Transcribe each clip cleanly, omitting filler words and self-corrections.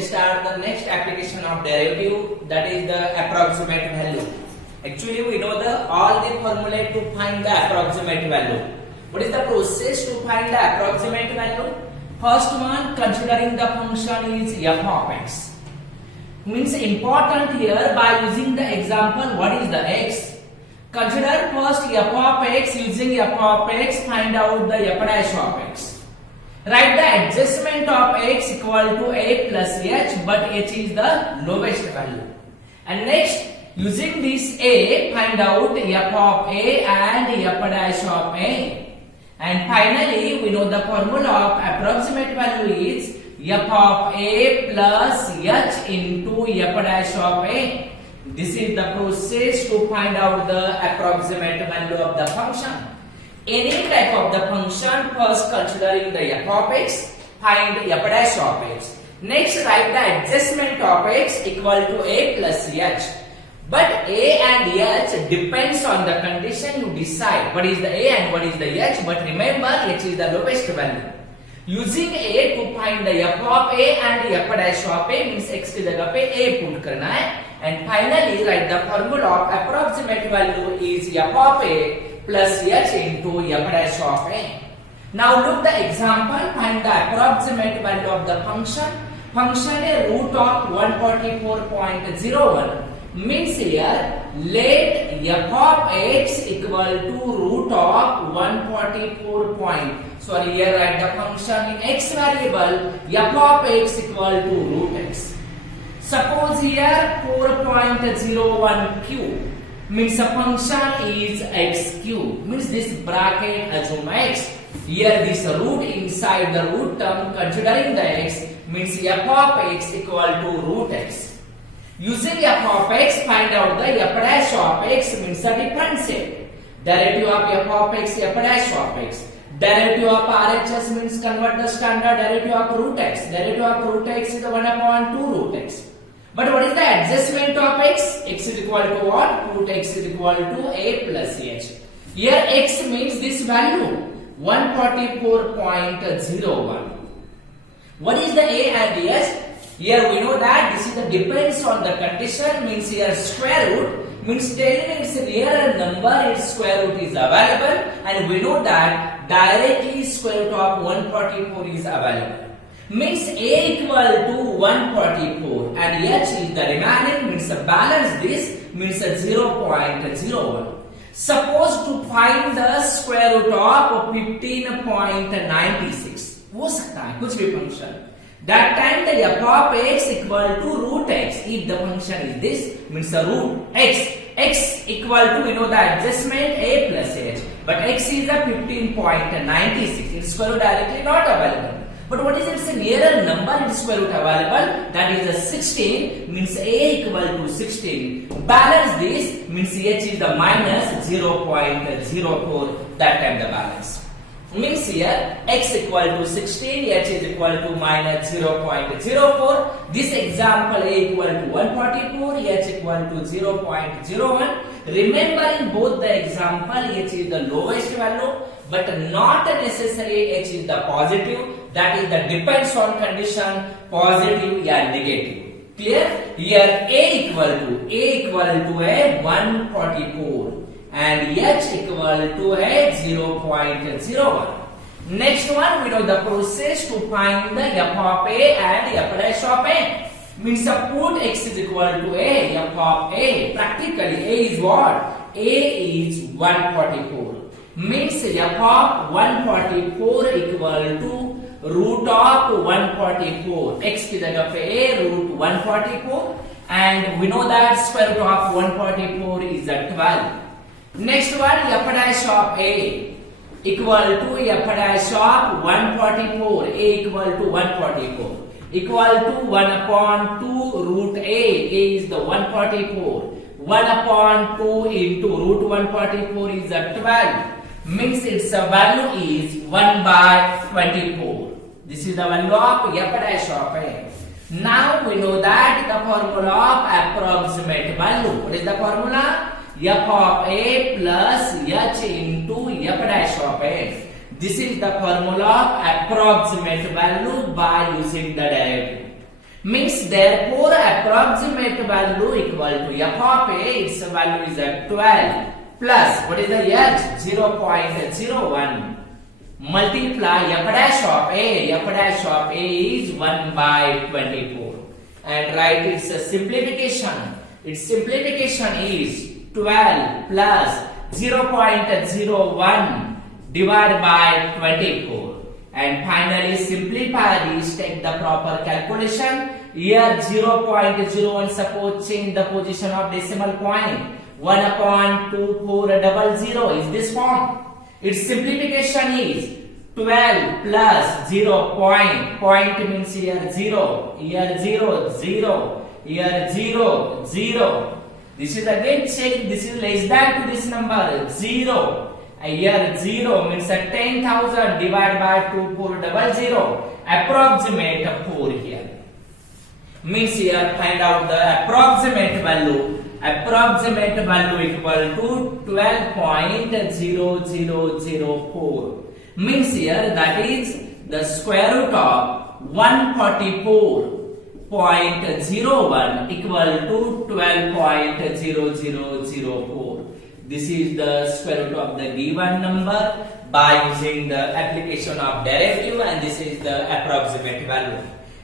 we start the next application of derivative, that is the approximate value. Actually, we know all the formulae to find the approximate value. What is the process to find the approximate value? First one, considering the function is f of x. Means important here by using the example, what is the x? Consider first f of x, using f of x, find out the f dash of x. Write the adjustment of x equal to a plus h, but h is the lowest value. And next, using this a, find out f of a and f dash of a. And finally, we know the formula of approximate value is f of a plus h into f dash of a. This is the process to find out the approximate value of the function. Any type of the function, first considering the f of x, find f dash of x. Next, write the adjustment of x equal to a plus h. But a and h depends on the condition you decide. What is the a and what is the h? But remember, h is the lowest value. Using a to find the f of a and f dash of a means x की जगह पे a put करना है. And finally, write the formula of approximate value is f of a plus h into f dash of a. Now look the example, find the approximate value of the function. Function is root of 144.01. Means here, let f of x equal to root of 144. Sorry, here write the function in x variable, f of x equal to root x. Suppose here 4.01 cube. Means the function is x cube, means this bracket assume x. Here this root inside the root term considering the x means f of x equal to root x. Using f of x, find out the f dash of x means the differentiate. Derivative of f of x, f dash of x. Derivative of RHS means convert the standard derivative of root x. Derivative of root x is the 1 upon 2 root x. But what is the adjustment of x? X is equal to what? Root x is equal to a plus h. Here x means this value 144.01. What is the a and h? Here we know that this is the depends on the condition, means here square root means telling it's a nearer number, its square root is available, and we know that directly square root of 144 is available. Means a equal to 144 and h is the remaining, means the balance this means a 0.01. Suppose to find the square root of 15.96. हो सकता है कुछ भी function. That time the f of x equal to root x. If the function is this, means the root x. X equal to, we know the adjustment a plus h. But x is the 15.96. Its square root directly not available. But what is its nearer number, its square root available? That is a 16, means a equal to 16. Balance this means h is the minus 0.04. That time the balance. Means here x equal to 16, h is equal to minus 0.04. This example a equal to 144, h equal to 0.01. Remember in both the example h is the lowest value, but not necessarily h is the positive. That is the depends on condition, positive and negative. Clear? Here a equal to a 144 and h equal to a 0.01. Next one, we know the process to find the f of a and f dash of a. Means put x is equal to a, f of a. Practically a is what? A is 144. Means f of 144 equal to root of 144. X की जगह पे a root 144, and we know that square root of 144 is 12. Next one, f dash of a equal to f dash of 144. A equal to 144 equal to 1 upon 2 root a is the 144. 1 upon 2 into root 144 is 12. Means its value is 1 by 24. This is the value of f dash of a. Now we know that the formula of approximate value. What is the formula? F of a plus h into f dash of a. This is the formula of approximate value by using the derivative. Means therefore approximate value equal to f of a, its value is at 12 plus what is the h 0.01 multiply f dash of a is 1 by 24 and write its simplification. Its simplification is 12 plus 0.01 divided by 24. And finally simplify this, take the proper calculation. Here 0.01 suppose change the position of decimal point. 1/2400 is this form. Its simplification is 12 plus 0 point means here 0, here 0, 0, here 0, 0. This is again check, this is less than to this number 0. Here 0 means 10,000 divided by 2400, approximate 4 here. Means here find out the approximate value. Approximate value equal to 12.0004. Means here that is the square root of 144.01 equal to 12.0004. This is the square root of the given number by using the application of derivative, and this is the approximate value.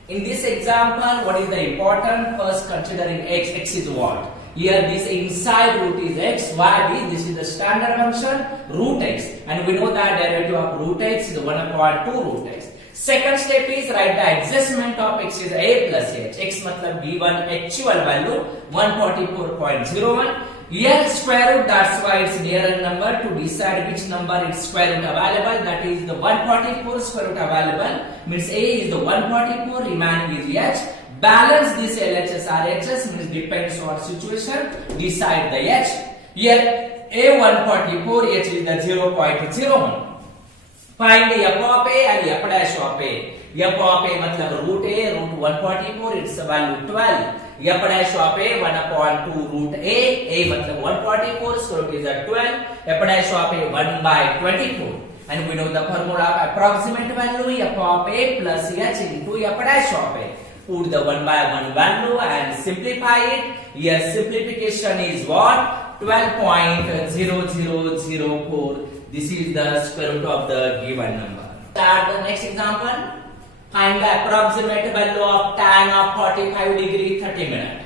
In this example, what is the important? First considering x. X is what? Here this inside root is x, y is, this is the standard function root x, and we know that derivative of root x is 1/2 root x. Second step is write the adjustment of x is a plus h. X matlab given actual value 144.01. Here square root, that's why it's nearer number. To decide which number its square root available, that is the 144 square root available, means a is the 144, remaining is h. Balance this LHS RHS, means depends on situation, decide the h. Here a 144, h is the 0.01. Find the f of a and f dash of a. F of a matlab root a, root 144, its value 12. F dash of a 1/2 root a matlab 144, square root is at 12. F dash of a 1 by 24. And we know the formula of approximate value, f of a plus h into f dash of a. Put the 1 by 1 value and simplify it. Here simplification is what? 12.0004. This is the square root of the given number. Start the next example. Find the approximate value of tan of 45 degree 30 minutes.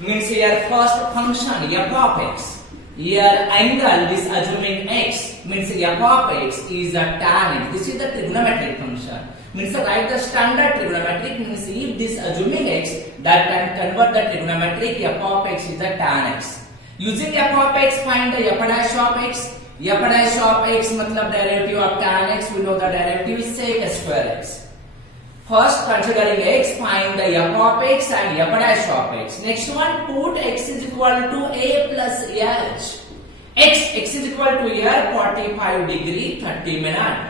Means here first function f of x. Here angle is assuming x, means f of x is a tan x. This is the trigonometric function. Means write the standard trigonometric, means if this assuming x, that can convert the trigonometric f of x is a tan x. Using f of x, find the f dash of x. F dash of x matlab derivative of tan x, we know the derivative is sec square x. First considering x, find the f of x and f dash of x. Next one, put x is equal to a plus h. X is equal to here 45 degree 30 minutes.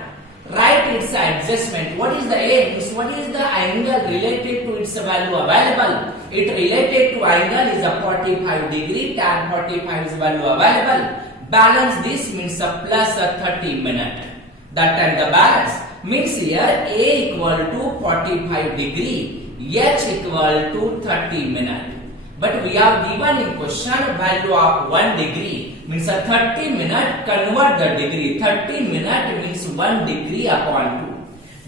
Write its adjustment. What is the a? Means what is the angle related to its value available? It related to angle is a 45 degree, tan 45 is value available. Balance this means a plus a 30 minutes. That time the balance means here a equal to 45 degree, h equal to 30 minutes. But we have given in question value of 1 degree, means a 30 minute convert the degree. 30 minute means 1 degree upon 2.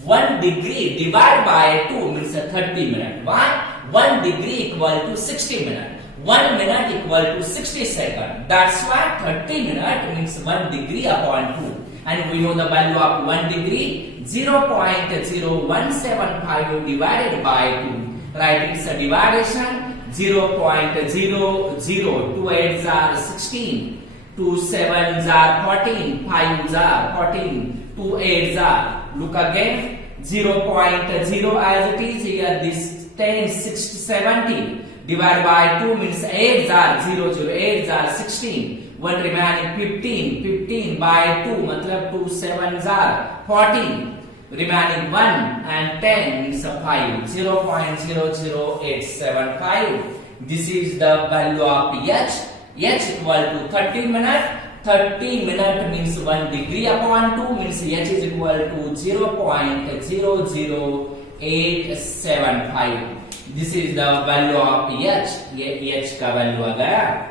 1 degree divided by 2 means a 30 minute. Why? 1 degree equal to 60 minutes. 1 minute equal to 60 seconds. That's why 30 minute means 1 degree upon 2. And we know the value of 1 degree 0.0175 divided by 2. Right, it's a division. 0.00, 2 8s are 16, 2 7s are 14, 5s are 14, 2 8s are, look again, 0.0 as it is here, this 10, 60, 70, divided by 2 means 8s are 0, 0, 8s are 16, 1 remaining 15, 15 by 2, matlab 2 7s are 14. Remaining 1 and 10 means 5, 0.00875. This is the value of h. H equal to 30 minutes. 30 minutes means 1 degree upon 2 means h is equal to 0.00875. This is the value of h. ये h का value आ गया.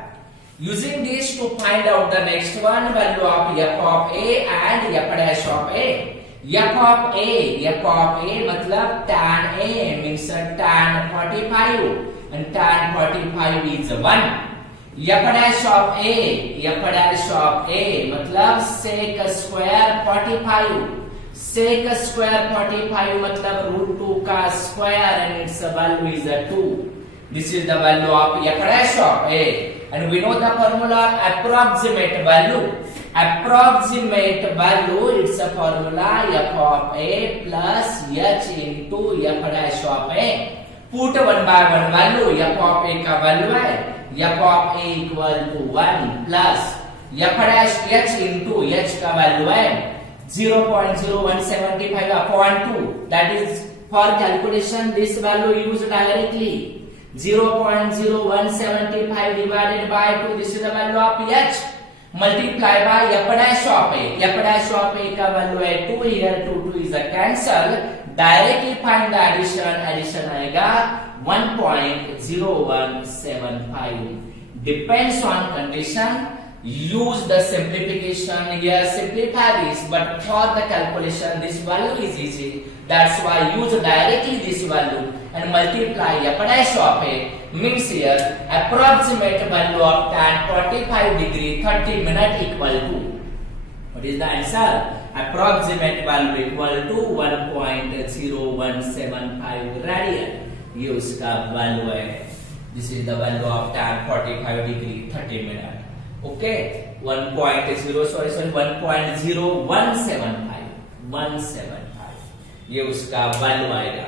Using this to find out the next one, value of f of a and f dash of a. f of a मतलब tan a means tan 45 and tan 45 is 1. f dash of a मतलब sec square 45. Sec square 45 मतलब root 2 का square and its value is 2. This is the value of f dash of a. And we know the formula of approximate value. Approximate value, it's a formula f of a plus h into f dash of a. Put one by one value. f of a का value है f of a equal to 1 plus f dash h into h का value है 0.0175 upon 2. That is for calculation this value used directly. 0.0175 divided by 2. This is the value of h. Multiply by f dash of a. f dash of a का value है 2. Here 2 is a cancel. Directly find the addition. Addition आएगा 1.0175. Depends on condition. Use the simplification here. Simplify this, but for the calculation this value is easy. That's why use directly this value and multiply f dash of a. Means here approximate value of tan 45 degree 30 minute equal to. What is the answer? Approximate value equal to 1.0175 radian. ये उसका value है. This is the value of tan 45 degree 30 minute. Okay, 1.0175. ये उसका value आएगा.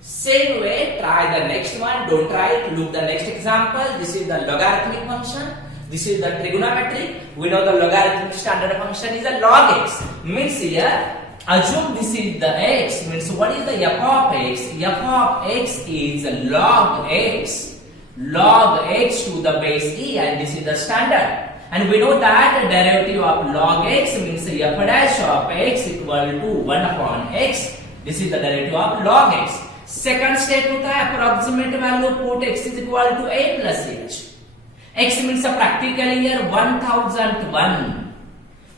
Same way, try the next one. Don't try it. Look the next example. This is the logarithmic function. This is the trigonometry. We know the logarithmic standard function is a log x. Means here, assume this is the x. Means what is the f of x? F of x is log x. Log x to the base e, and this is the standard. And we know that the derivative of log x means f dash of x equal to 1 upon x. This is the derivative of log x. Second step होता है approximate value. Put x is equal to a plus h. X means practically here 1001.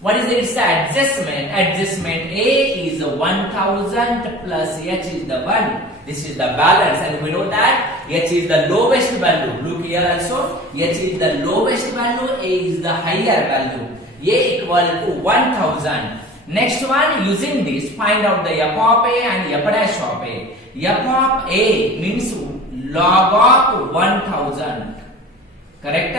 What is its adjustment? Adjustment a is 1000 plus h is the 1. This is the balance, and we know that h is the lowest value. Look here also, h is the lowest value, a is the higher value. A equal to 1000. Next one, using this, find out the f of a and f dash of a. F of a means log of 1000. Correct?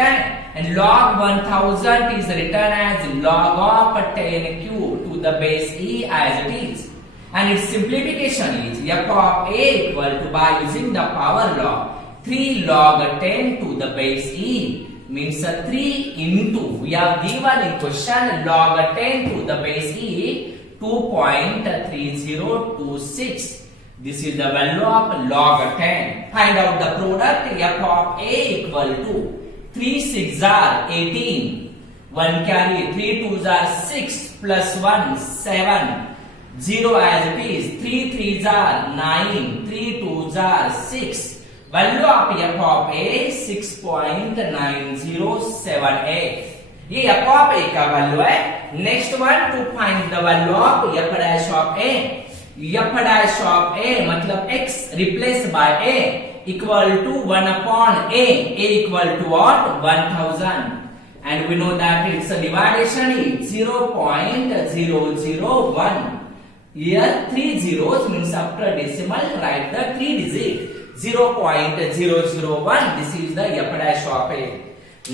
And log 1000 is written as log of 10 cube to the base e as it is. And its simplification is f of a equal to, by using the power law, 3 log 10 to the base e means 3 into, we have given in question log 10 to the base e 2.3026. This is the value of log 10. Find out the product. F of a equal to 3 6 are 18, 1 carry, 3 2s are 6 plus 1 7, 0 as it is, 3 3s are 9, 3 2s are 6. Value of f of a 6.9078. ये f of a का value है. Next one, to find the value of f dash of a. f dash of a मतलब x replaced by a equal to 1 upon a equal to what? 1000. And we know that its division is 0.001. Here 3 zeros means after decimal write the 3 digit. 0.001. This is the f dash of a.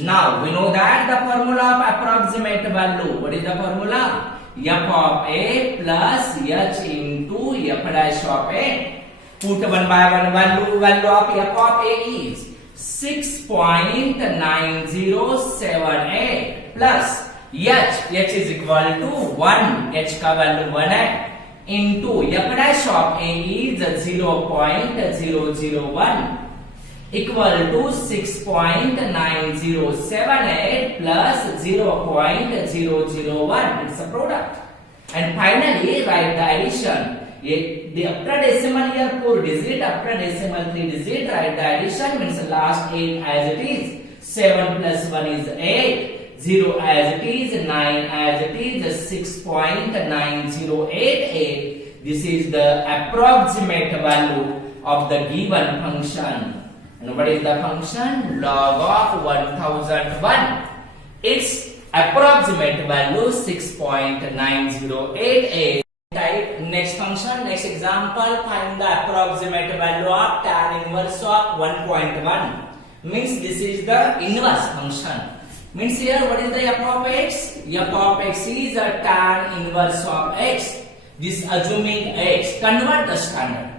Now we know that the formula of approximate value. What is the formula? F of a plus h into f dash of a. Put one by one value. Value of f of a is 6.9078 plus h is equal to 1. H का value 1 है. Into f dash of a is 0.001 equal to 6.9078 plus 0.001. It's a product. And finally write the addition. the after decimal here 4 digit, after decimal 3 digit, write the addition means last 8 as it is, 7 plus 1 is 8, 0 as it is, 9 as it is, 6.9088. This is the approximate value of the given function. And what is the function? Log of 1001. Its approximate value 6.9088. Type next function, next example, find the approximate value of tan inverse of 1.1. Means this is the inverse function. Means here what is the f of x? F of x is a tan inverse of x. This assuming x. Convert the standard.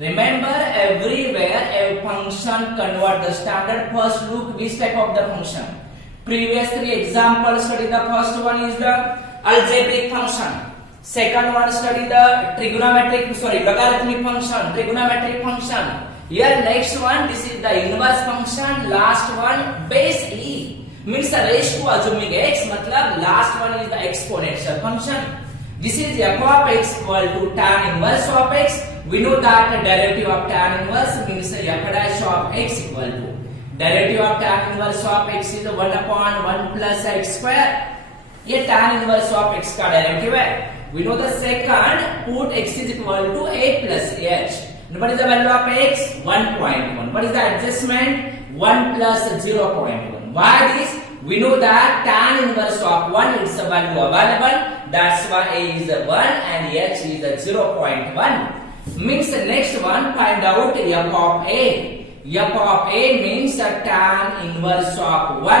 Remember, everywhere a function convert the standard. First look which type of the function. Previous 3 examples study. The first one is the algebraic function. Second one study the logarithmic function, trigonometric function. Here next one, this is the inverse function. Last one base e means the raised to assuming x. Matlab last one is the exponential function. This is f of x equal to tan inverse of x. We know that the derivative of tan inverse means f dash of x equal to derivative of tan inverse of x is 1 upon 1 plus x square. ये tan inverse of x का derivative है. We know the second, put x is equal to a plus h. And what is the value of x? 1.1. What is the adjustment? 1 plus 0.1. Why this? We know that tan inverse of 1 is a value available. That's why a is 1 and h is 0.1. Means the next one, find out f of a. F of a means a tan inverse of 1.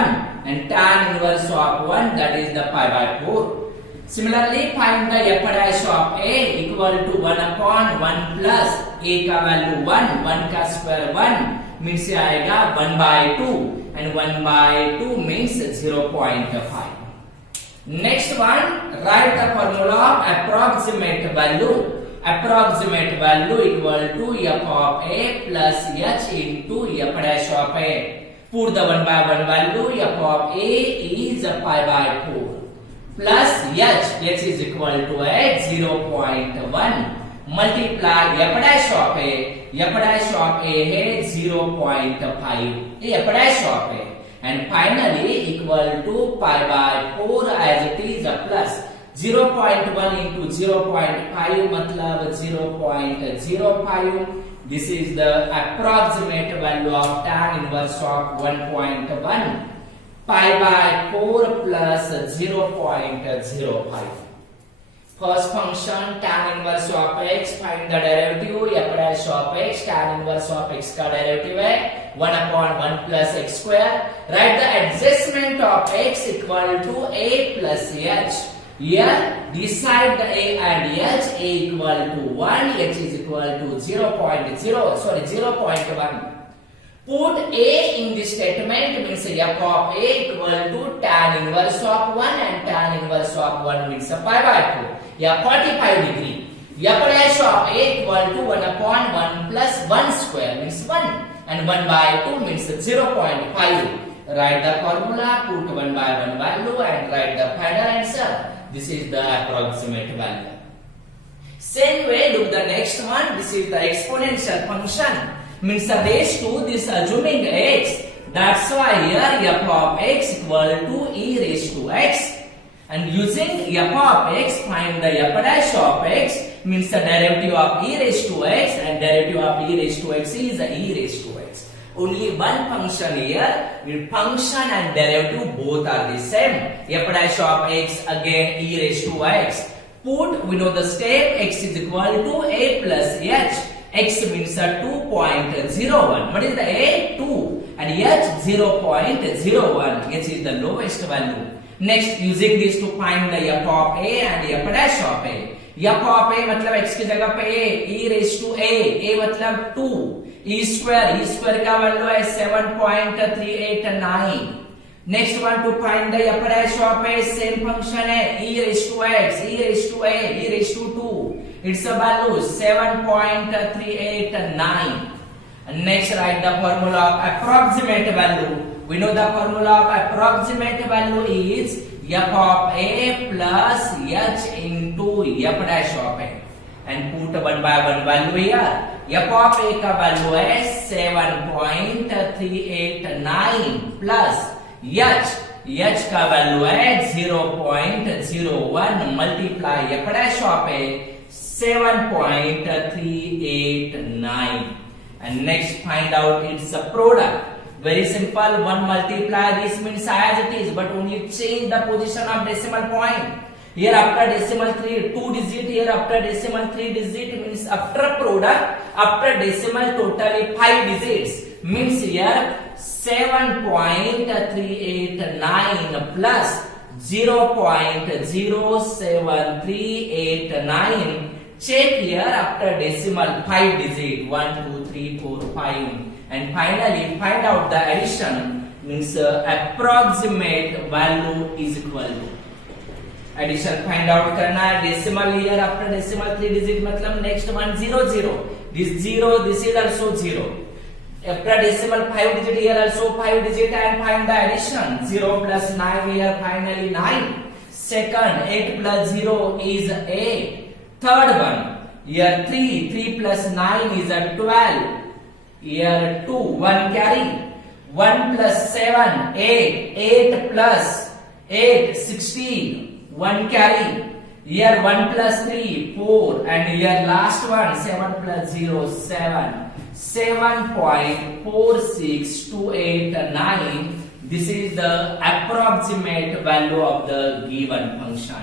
And tan inverse of 1, that is the pi by 4. Similarly, find the f dash of a equal to 1 upon 1 plus a का value 1, 1 का square 1 means ये आएगा 1 by 2 and 1 by 2 means 0.5. Next one, write the formula of approximate value. Approximate value equal to f of a plus h into f dash of a. Put the 1 by 1 value. F of a is pi by 4 plus h is equal to h 0.1 multiply f dash of a. F dash of a है 0.5 f dash of a and finally equal to pi by 4 as it is a plus 0.1 into 0.5 matlab 0.05. This is the approximate value of tan inverse of 1.1. Pi by 4 plus 0.05. First function tan inverse of x, find the derivative f dash of x. Tan inverse of x का derivative है 1 upon 1 plus x square. Write the adjustment of x equal to a plus h. Here decide the a and h. A equal to 1, h is equal to 0.1. Put a in this statement means f of a equal to tan inverse of 1 and tan inverse of 1 means pi by 4. Yeah, 45 degree. F dash of a equal to 1 upon 1 plus 1 square means 1 and 1 by 2 means 0.5. Write the formula, put 1 by 1 value and write the final answer. This is the approximate value. Same way, look the next one. This is the exponential function. Means the raised to this assuming x. That's why here f of x equal to e raised to x. And using f of x, find the f dash of x means the derivative of e raised to x and derivative of e raised to x is e raised to x. Only one function here, function and derivative both are the same. F dash of x again e raised to x. Put, we know the step, x is equal to a plus h. X means 2.01. What is the a? 2 and h 0.01. H is the lowest value. Next, using this to find the f of a and f dash of a. F of a मतलब x की जगह पे a, e raised to a मतलब 2, e square का value है 7.389. Next one to find the f dash of a, same function है e raised to x, e raised to a, e raised to 2. Its a value 7.389. And next write the formula of approximate value. We know the formula of approximate value is f of a plus h into f dash of a. and put one by one value here. F of A का value है 7.389 plus H का value है 0.01 multiply F dash of A 7.389, and next find out its product. Very simple, 1 multiply this means as it is, but only change the position of decimal point. Here after decimal 3 2 digit, here after decimal 3 digit, means after product after decimal totally 5 digits, means here 7.389 plus 0.07389. Check here after decimal 5 digit 1 2 3 4 5, and finally find out the addition, means approximate value is equal to. Addition find out करना है. Decimal here after decimal 3 digit मतलब next one 0 0. This 0, this is also 0. After decimal 5 digit here also 5 digit, and find the addition. 0 plus 9 here finally 9. Second 8 plus 0 is 8. Third one here 3 plus 9 is a 12. Here 2 1 carry. 1 plus 7 8 plus 8 16. 1 carry. Here 1 plus 3 4, and here last one 7 plus 0 7. 7.4629. This is the approximate value of the given function.